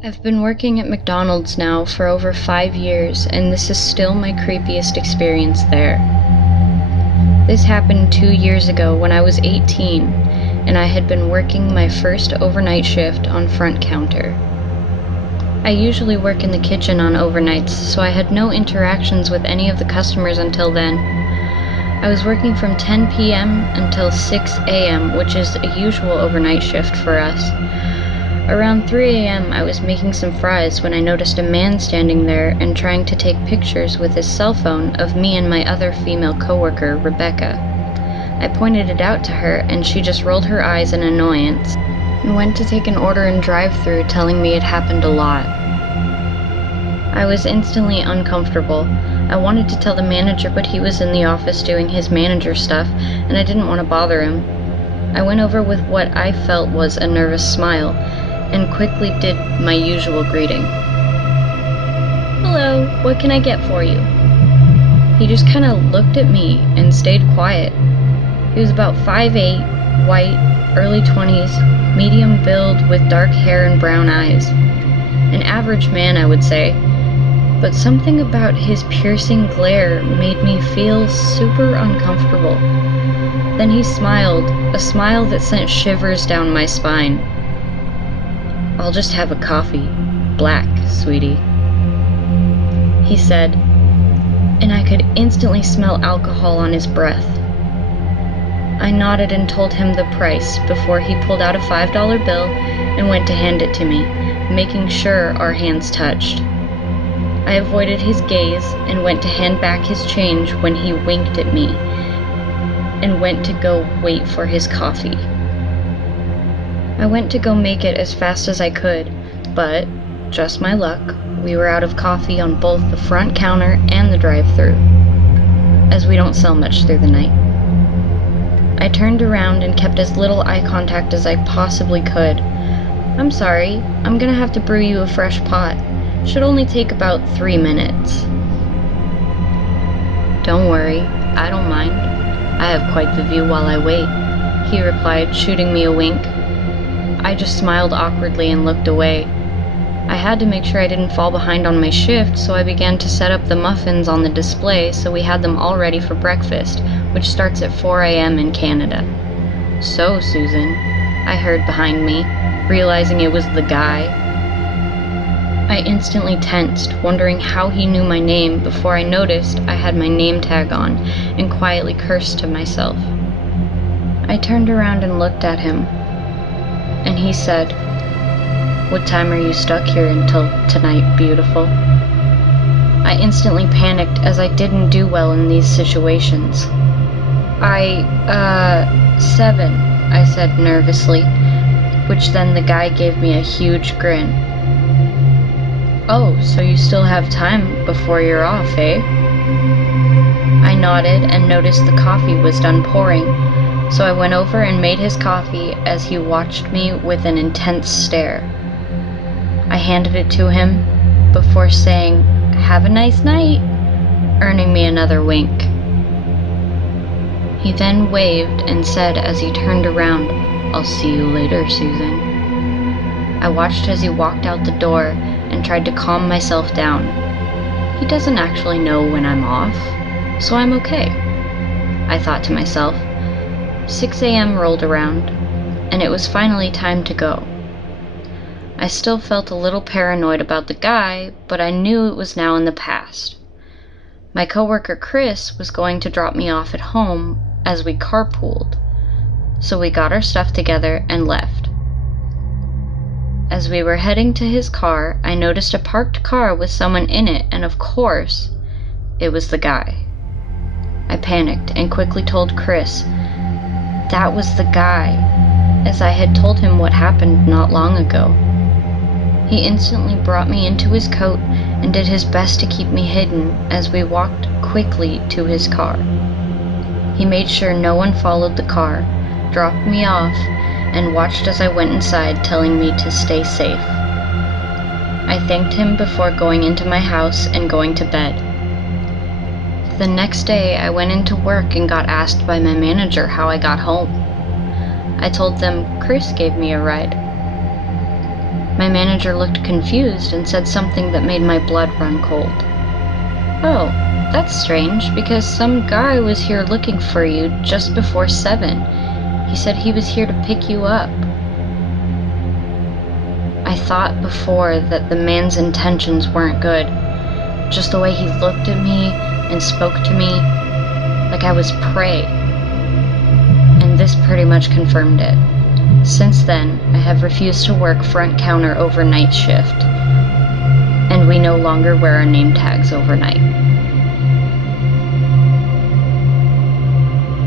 I've been working at McDonald's now for over 5 years, and this is still my creepiest experience there. This happened 2 years ago when I was 18, and I had been working my first overnight shift on front counter. I usually work in the kitchen on overnights, so I had no interactions with any of the customers until then. I was working from 10 p.m. until 6 a.m., which is a usual overnight shift for us. Around 3 a.m. I was making some fries when I noticed a man standing there and trying to take pictures with his cell phone of me and my other female coworker, Rebecca. I pointed it out to her and she just rolled her eyes in annoyance and went to take an order in drive-thru, telling me it happened a lot. I was instantly uncomfortable. I wanted to tell the manager, but he was in the office doing his manager stuff and I didn't want to bother him. I went over with what I felt was a nervous smile and quickly did my usual greeting. "Hello, what can I get for you?" He just kind of looked at me and stayed quiet. He was about 5'8", white, early 20s, medium build with dark hair and brown eyes. An average man, I would say, but something about his piercing glare made me feel super uncomfortable. Then he smiled, a smile that sent shivers down my spine. "I'll just have a coffee. Black, sweetie," he said, and I could instantly smell alcohol on his breath. I nodded and told him the price before he pulled out a $5 bill and went to hand it to me, making sure our hands touched. I avoided his gaze and went to hand back his change when he winked at me and went to go wait for his coffee. I went to go make it as fast as I could, but, just my luck, we were out of coffee on both the front counter and the drive-thru, as we don't sell much through the night. I turned around and kept as little eye contact as I possibly could. "I'm sorry, I'm gonna have to brew you a fresh pot. Should only take about 3 minutes." "Don't worry, I don't mind. I have quite the view while I wait," he replied, shooting me a wink. I just smiled awkwardly and looked away. I had to make sure I didn't fall behind on my shift, so I began to set up the muffins on the display so we had them all ready for breakfast, which starts at 4 a.m. in Canada. "So, Susan," I heard behind me, realizing it was the guy. I instantly tensed, wondering how he knew my name before I noticed I had my name tag on and quietly cursed to myself. I turned around and looked at him, and he said, "What time are you stuck here until tonight, beautiful?" I instantly panicked as I didn't do well in these situations. 7, I said nervously, which then the guy gave me a huge grin. "Oh, so you still have time before you're off, eh?" I nodded and noticed the coffee was done pouring, so I went over and made his coffee as he watched me with an intense stare. I handed it to him before saying, "Have a nice night," earning me another wink. He then waved and said as he turned around, "I'll see you later, Susan." I watched as he walked out the door and tried to calm myself down. He doesn't actually know when I'm off, so I'm okay, I thought to myself. 6 a.m. rolled around, and it was finally time to go. I still felt a little paranoid about the guy, but I knew it was now in the past. My coworker Chris was going to drop me off at home as we carpooled, so we got our stuff together and left. As we were heading to his car, I noticed a parked car with someone in it, and of course, it was the guy. I panicked and quickly told Chris that was the guy, as I had told him what happened not long ago. He instantly brought me into his coat and did his best to keep me hidden as we walked quickly to his car. He made sure no one followed the car, dropped me off, and watched as I went inside, telling me to stay safe. I thanked him before going into my house and going to bed. The next day, I went into work and got asked by my manager how I got home. I told them Chris gave me a ride. My manager looked confused and said something that made my blood run cold. "Oh, that's strange, because some guy was here looking for you just before 7. He said he was here to pick you up." I thought before that the man's intentions weren't good. Just the way he looked at me and spoke to me, like I was prey. And this pretty much confirmed it. Since then, I have refused to work front counter overnight shift, and we no longer wear our name tags overnight.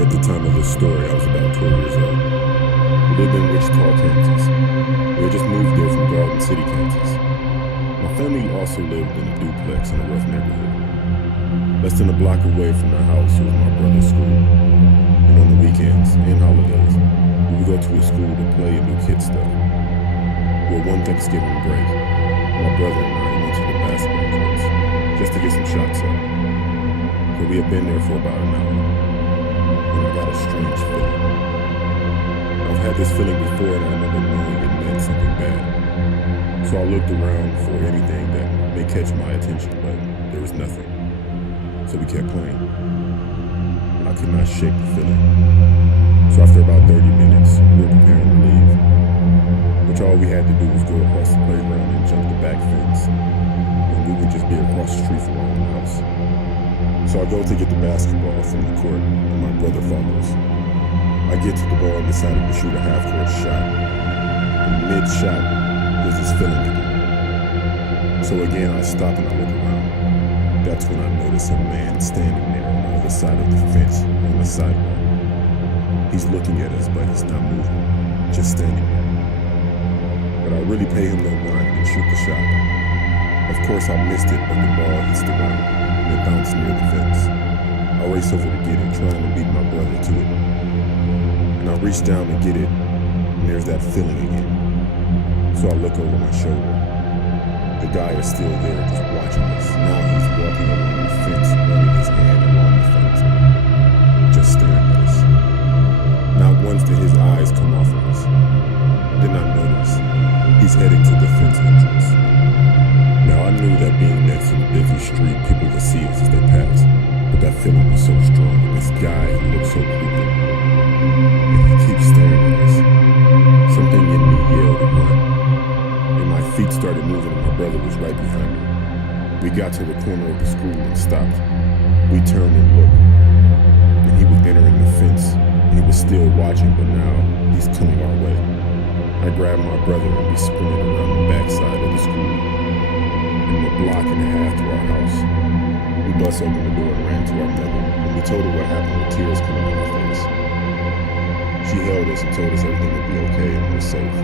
At the time of this story, I was about 12 years old. We lived in Wichita, Kansas. We had just moved there from Garden City, Kansas. My family also lived in a duplex in a rough neighborhood. Less than a block away from our house was my brother's school. And on the weekends and holidays, we would go to his school to play and do kid stuff. Well, one Thanksgiving break, my brother and I went to the basketball courts just to get some shots up. But we had been there for about an hour when I got a strange feeling. I've had this feeling before, and I remember knowing it meant something bad. So I looked around for anything that may catch my attention, but there was nothing. So we kept playing. I could not shake the feeling. So after about 30 minutes, we were preparing to leave, which all we had to do was go across the playground and jump the back fence, and we would just be across the street from our own house. So I go to get the basketball from the court, and my brother follows. I get to the ball and decided to shoot a half-court shot. And mid-shot, there's this feeling again. So again, I stop and I look around. That's when I notice a man standing there on the other side of the fence on the sidewalk. He's looking at us, but he's not moving, just standing there. But I really pay him no mind and shoot the shot. Of course, I missed it, but the ball hits the ground and it bounced near the fence. I race over to get it, trying to beat my brother to it. And I reach down to get it, and there's that feeling again. So I look over my shoulder. The guy is still there, just watching us. Now he's walking along the fence, running his hand along the fence, just staring at us. Not once did his eyes come off of us. I did not notice. He's heading to the fence entrance. Now I knew that being next to the busy street, people would see us as they passed. But that feeling was so strong, and this guy looked so creepy. And he keeps staring at us. Something in me yelled to run. And my feet started moving, and my brother was right behind me. We got to the corner of the school and stopped. We turned and looked. And he was entering the fence. He was still watching, but now he's coming our way. I grabbed my brother and we sprinted around the backside of the school and a block and a half to our house. We bust open the door and ran to our mother, and we told her what happened with tears coming on her face. She held us and told us everything would be okay and we're safe.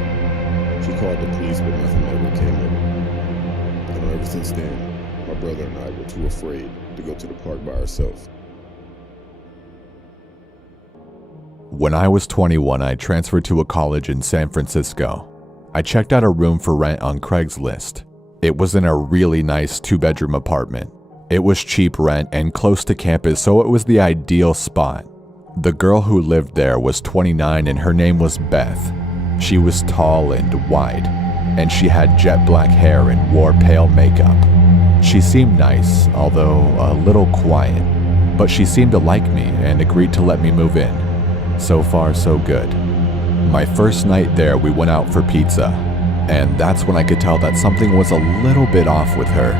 She called the police, but nothing ever came of it. And ever since then, my brother and I were too afraid to go to the park by ourselves. When I was 21, I transferred to a college in San Francisco. I checked out a room for rent on Craigslist. It was in a really nice 2-bedroom apartment. It was cheap rent and close to campus, so it was the ideal spot. The girl who lived there was 29 and her name was Beth. She was tall and wide, and she had jet black hair and wore pale makeup. She seemed nice, although a little quiet, but she seemed to like me and agreed to let me move in. So far, so good. My first night there, we went out for pizza, and that's when I could tell that something was a little bit off with her.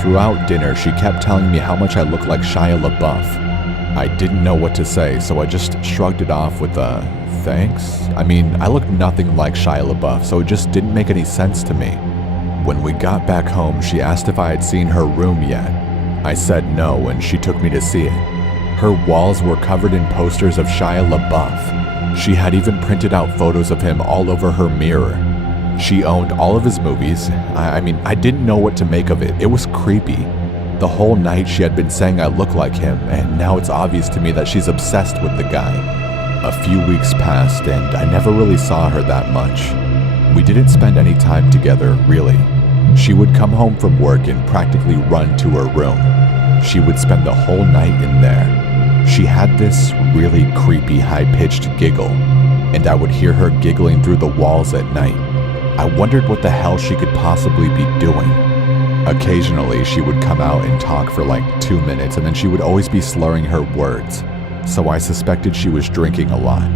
Throughout dinner, she kept telling me how much I looked like Shia LaBeouf. I didn't know what to say, so I just shrugged it off with a thanks. I mean, I looked nothing like Shia LaBeouf, so it just didn't make any sense to me. When we got back home, she asked if I had seen her room yet. I said no, and she took me to see it. Her walls were covered in posters of Shia LaBeouf. She had even printed out photos of him all over her mirror. She owned all of his movies. I mean, I didn't know what to make of it. It was creepy. The whole night she had been saying I look like him, and now it's obvious to me that she's obsessed with the guy. A few weeks passed, and I never really saw her that much. We didn't spend any time together, really. She would come home from work and practically run to her room. She would spend the whole night in there. She had this really creepy high-pitched giggle, and I would hear her giggling through the walls at night. I wondered what the hell she could possibly be doing. Occasionally, she would come out and talk for like 2 minutes, and then she would always be slurring her words, so I suspected she was drinking a lot.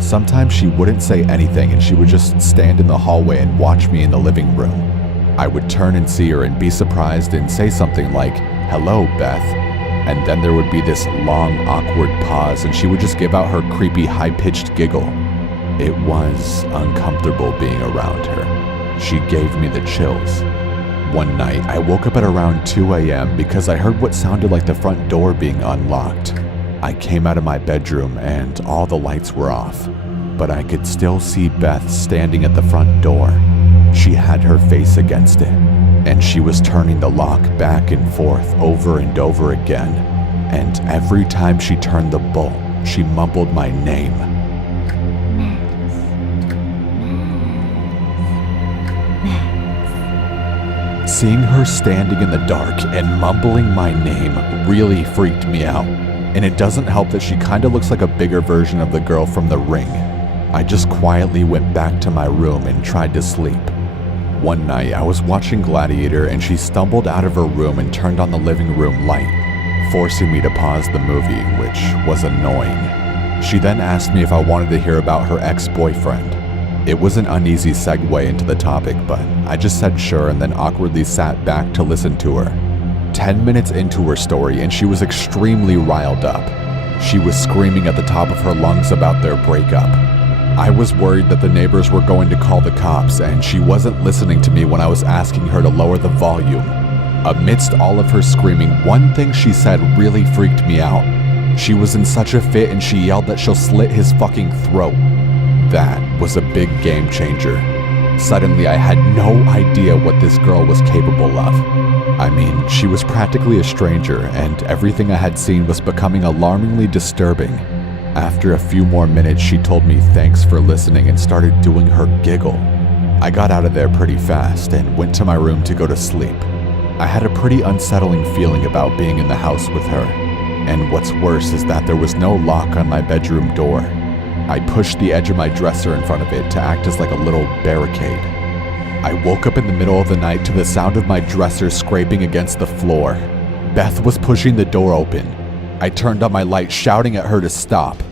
Sometimes she wouldn't say anything and she would just stand in the hallway and watch me in the living room. I would turn and see her and be surprised and say something like, "Hello, Beth." And then there would be this long, awkward pause and she would just give out her creepy, high-pitched giggle. It was uncomfortable being around her. She gave me the chills. One night, I woke up at around 2 a.m. because I heard what sounded like the front door being unlocked. I came out of my bedroom and all the lights were off, but I could still see Beth standing at the front door. She had her face against it, and she was turning the lock back and forth over and over again. And every time she turned the bolt, she mumbled my name. Seeing her standing in the dark and mumbling my name really freaked me out. And it doesn't help that she kinda looks like a bigger version of the girl from The Ring. I just quietly went back to my room and tried to sleep. One night, I was watching Gladiator and she stumbled out of her room and turned on the living room light, forcing me to pause the movie, which was annoying. She then asked me if I wanted to hear about her ex-boyfriend. It was an uneasy segue into the topic, but I just said sure and then awkwardly sat back to listen to her. 10 minutes into her story and she was extremely riled up. She was screaming at the top of her lungs about their breakup. I was worried that the neighbors were going to call the cops and she wasn't listening to me when I was asking her to lower the volume. Amidst all of her screaming, one thing she said really freaked me out. She was in such a fit and she yelled that she'll slit his fucking throat. That was a big game changer. Suddenly, I had no idea what this girl was capable of. I mean, she was practically a stranger, and everything I had seen was becoming alarmingly disturbing. After a few more minutes, she told me thanks for listening and started doing her giggle. I got out of there pretty fast and went to my room to go to sleep. I had a pretty unsettling feeling about being in the house with her. And what's worse is that there was no lock on my bedroom door. I pushed the edge of my dresser in front of it to act as like a little barricade. I woke up in the middle of the night to the sound of my dresser scraping against the floor. Beth was pushing the door open. I turned on my light, shouting at her to stop.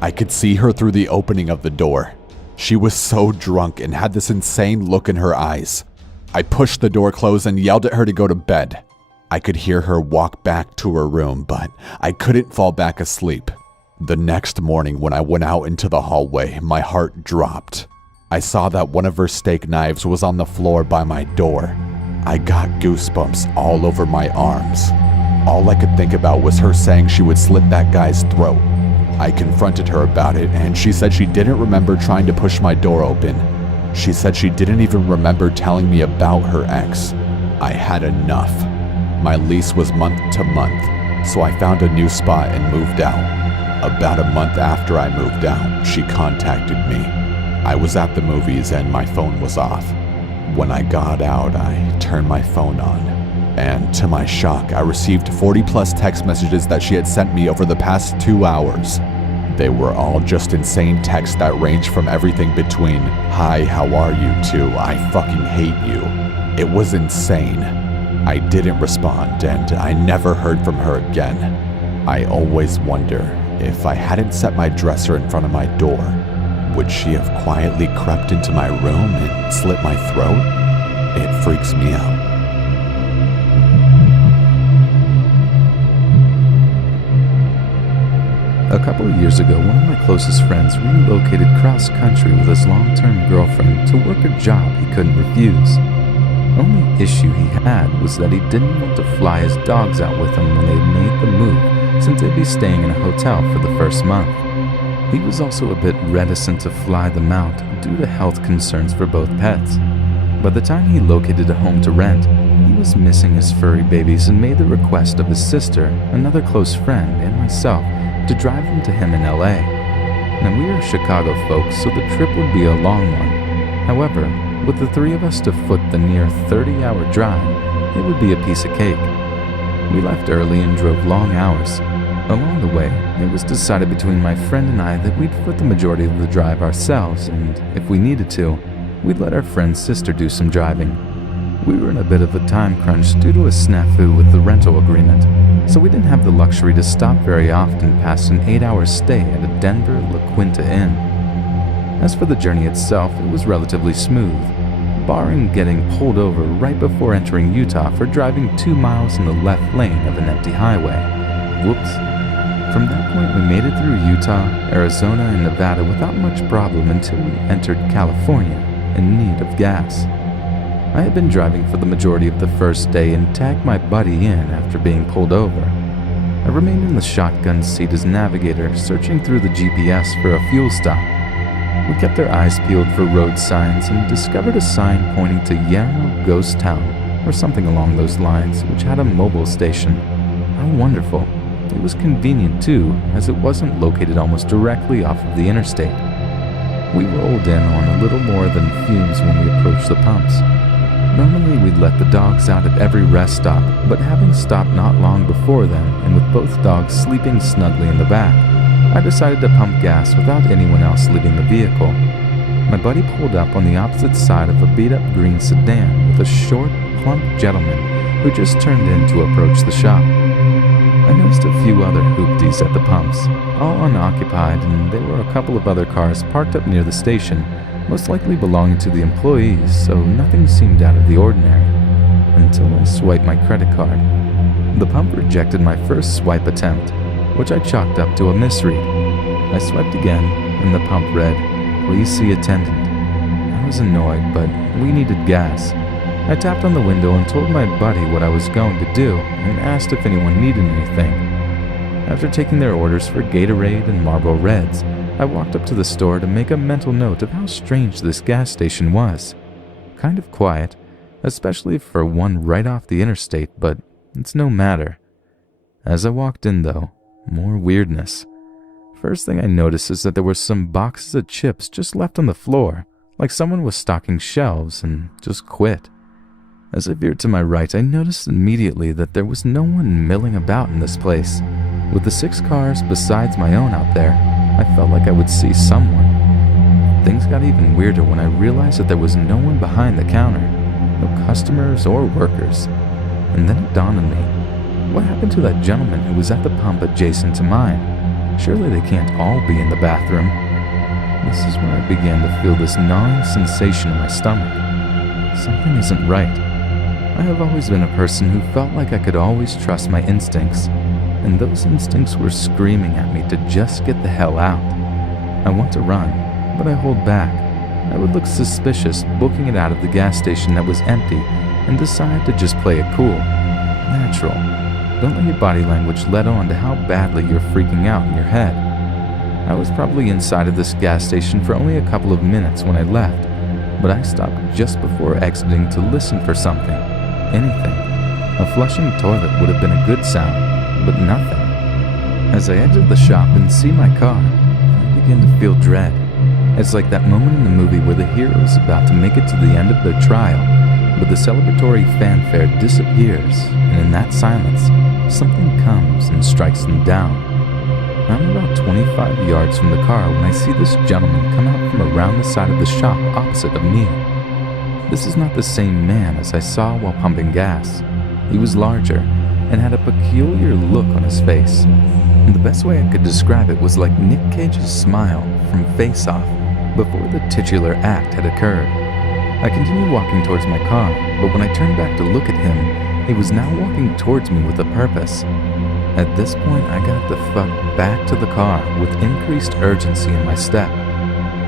I could see her through the opening of the door. She was so drunk and had this insane look in her eyes. I pushed the door closed and yelled at her to go to bed. I could hear her walk back to her room, but I couldn't fall back asleep. The next morning when I went out into the hallway, my heart dropped. I saw that one of her steak knives was on the floor by my door. I got goosebumps all over my arms. All I could think about was her saying she would slit that guy's throat. I confronted her about it and she said she didn't remember trying to push my door open. She said she didn't even remember telling me about her ex. I had enough. My lease was month to month, so I found a new spot and moved out. About a month after I moved out, she contacted me. I was at the movies and my phone was off. When I got out, I turned my phone on. And to my shock, I received 40+ text messages that she had sent me over the past 2 hours. They were all just insane texts that ranged from everything between, "Hi, how are you?" to "I fucking hate you." It was insane. I didn't respond and I never heard from her again. I always wonder, if I hadn't set my dresser in front of my door, would she have quietly crept into my room and slit my throat? It freaks me out. A couple of years ago, one of my closest friends relocated cross-country with his long-term girlfriend to work a job he couldn't refuse. The only issue he had was that he didn't want to fly his dogs out with him when they'd made the move, since they'd be staying in a hotel for the first month. He was also a bit reticent to fly them out due to health concerns for both pets. By the time he located a home to rent, he was missing his furry babies and made the request of his sister, another close friend, and myself to drive them to him in LA. Now, we are Chicago folks, so the trip would be a long one. However, with the three of us to foot the near 30-hour drive, it would be a piece of cake. We left early and drove long hours. Along the way, it was decided between my friend and I that we'd foot the majority of the drive ourselves, and if we needed to, we'd let our friend's sister do some driving. We were in a bit of a time crunch due to a snafu with the rental agreement, so we didn't have the luxury to stop very often past an 8-hour stay at a Denver La Quinta Inn. As for the journey itself, it was relatively smooth, barring getting pulled over right before entering Utah for driving 2 miles in the left lane of an empty highway. Whoops. From that point, we made it through Utah, Arizona, and Nevada without much problem until we entered California in need of gas. I had been driving for the majority of the first day and tagged my buddy in after being pulled over. I remained in the shotgun seat as navigator, searching through the GPS for a fuel stop. We kept our eyes peeled for road signs and discovered a sign pointing to Yarrow Ghost Town, or something along those lines, which had a mobile station. How wonderful. It was convenient too, as it wasn't located almost directly off of the interstate. We rolled in on a little more than fumes when we approached the pumps. Normally we'd let the dogs out at every rest stop, but having stopped not long before then, and with both dogs sleeping snugly in the back, I decided to pump gas without anyone else leaving the vehicle. My buddy pulled up on the opposite side of a beat-up green sedan with a short, plump gentleman who just turned in to approach the shop. I noticed a few other hoopties at the pumps, all unoccupied, and there were a couple of other cars parked up near the station, most likely belonging to the employees, so nothing seemed out of the ordinary, until I swiped my credit card. The pump rejected my first swipe attempt, which I chalked up to a misread. I swiped again, and the pump read, "Please see attendant." I was annoyed, but we needed gas. I tapped on the window and told my buddy what I was going to do, and asked if anyone needed anything. After taking their orders for Gatorade and Marlboro Reds, I walked up to the store to make a mental note of how strange this gas station was. Kind of quiet, especially for one right off the interstate, but it's no matter. As I walked in though, more weirdness. First thing I noticed is that there were some boxes of chips just left on the floor, like someone was stocking shelves and just quit. As I veered to my right, I noticed immediately that there was no one milling about in this place. With the 6 cars besides my own out there, I felt like I would see someone. Things got even weirder when I realized that there was no one behind the counter, no customers or workers. And then it dawned on me, what happened to that gentleman who was at the pump adjacent to mine? Surely they can't all be in the bathroom. This is where I began to feel this gnawing sensation in my stomach. Something isn't right. I have always been a person who felt like I could always trust my instincts, and those instincts were screaming at me to just get the hell out. I want to run, but I hold back. I would look suspicious booking it out of the gas station that was empty and decide to just play it cool. Natural. Don't let your body language let on to how badly you're freaking out in your head. I was probably inside of this gas station for only a couple of minutes when I left, but I stopped just before exiting to listen for something. Anything. A flushing toilet would have been a good sound, but nothing. As I entered the shop and see my car, I began to feel dread. It's like that moment in the movie where the hero is about to make it to the end of their trial, but the celebratory fanfare disappears, and in that silence, something comes and strikes them down. I'm about 25 yards from the car when I see this gentleman come out from around the side of the shop opposite of me. This is not the same man as I saw while pumping gas. He was larger and had a peculiar look on his face. And the best way I could describe it was like Nick Cage's smile from Face Off before the titular act had occurred. I continued walking towards my car, but when I turned back to look at him, he was now walking towards me with a purpose. At this point, I got the fuck back to the car with increased urgency in my step.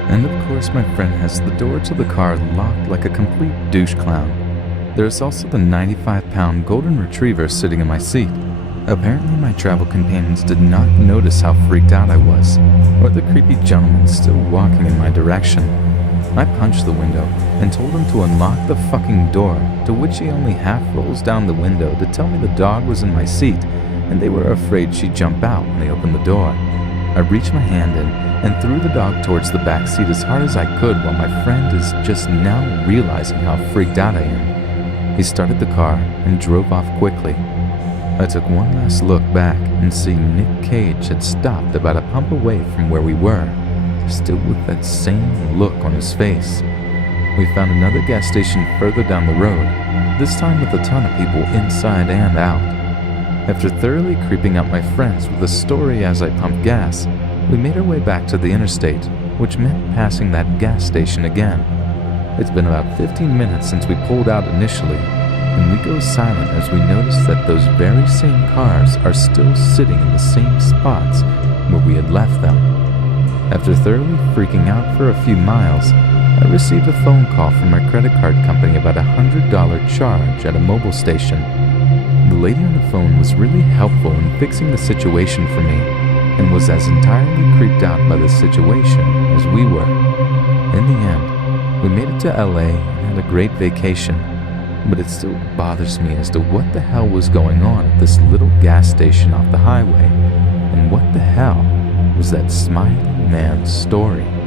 And of course my friend has the door to the car locked like a complete douche clown. There is also the 95-pound golden retriever sitting in my seat. Apparently my travel companions did not notice how freaked out I was, or the creepy gentleman still walking in my direction. I punched the window and told him to unlock the fucking door, to which he only half rolls down the window to tell me the dog was in my seat and they were afraid she'd jump out when they opened the door. I reached my hand in and threw the dog towards the back seat as hard as I could while my friend is just now realizing how freaked out I am. He started the car and drove off quickly. I took one last look back and see Nick Cage had stopped about a pump away from where we were, still with that same look on his face. we found another gas station further down the road, this time with a ton of people inside and out. After thoroughly creeping out my friends with a story as I pumped gas, we made our way back to the interstate, which meant passing that gas station again. It's been about 15 minutes since we pulled out initially, and we go silent as we notice that those very same cars are still sitting in the same spots where we had left them. After thoroughly freaking out for a few miles, I received a phone call from my credit card company about a $100 charge at a mobile station. The lady on the phone was really helpful in fixing the situation for me, and was as entirely creeped out by the situation as we were. In the end, we made it to LA and had a great vacation, but it still bothers me as to what the hell was going on at this little gas station off the highway, and what the hell was that smiling man's story.